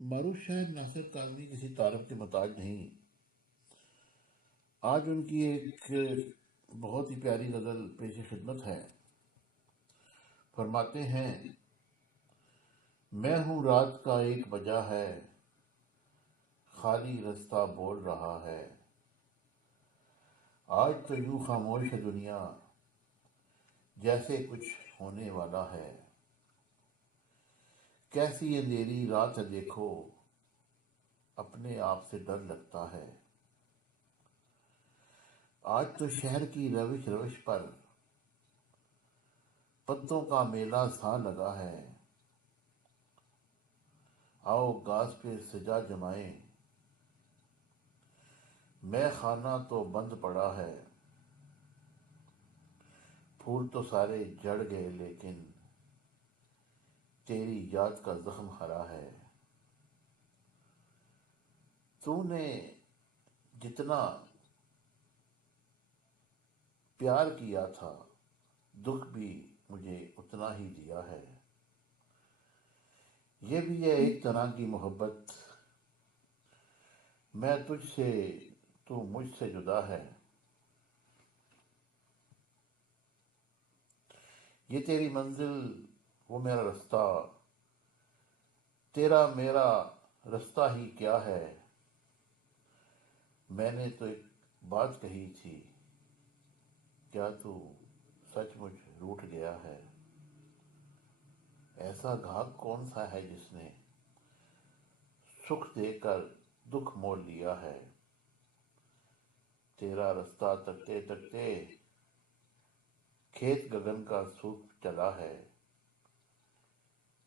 معروف شاعر ناصر کاظمی کسی تعارف کے محتاج نہیں۔ آج ان کی ایک بہت ہی پیاری غزل پیش خدمت ہے۔ فرماتے ہیں، میں ہوں رات کا ایک بجا ہے، خالی رستہ بول رہا ہے۔ آج تو یوں خاموش ہے دنیا، جیسے کچھ ہونے والا ہے۔ کیسی اندھیری رات ہے دیکھو، اپنے آپ سے ڈر لگتا ہے۔ آج تو شہر کی روش روش پر پتوں کا میلہ سا لگا ہے۔ آؤ گاس پہ سجا جمائیں، میں خانہ تو بند پڑا ہے۔ پھول تو سارے جڑ گئے لیکن تیری یاد کا زخم ہرا ہے۔ تو نے جتنا پیار کیا تھا، دکھ بھی مجھے اتنا ہی دیا ہے۔ یہ بھی ہے ایک طرح کی محبت، میں تجھ سے تو مجھ سے جدا ہے۔ یہ تیری منزل وہ میرا رستہ، تیرا میرا رستہ ہی کیا ہے۔ میں نے تو ایک بات کہی تھی، کیا تو سچ مچ روٹھ گیا ہے۔ ایسا گھاگ کون سا ہے جس نے سکھ دے کر دکھ مول لیا ہے۔ تیرا رستہ تکتے تکتے کھیت گگن کا سوکھ چلا ہے۔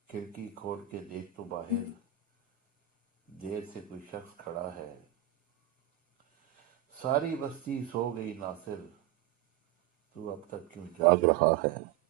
کھڑکی کھول کے دیکھ تو باہر دیر سے کوئی شخص کھڑا ہے۔ ساری بستی سو گئی ناصر، تو اب تک کیوں جاگ رہا ہے۔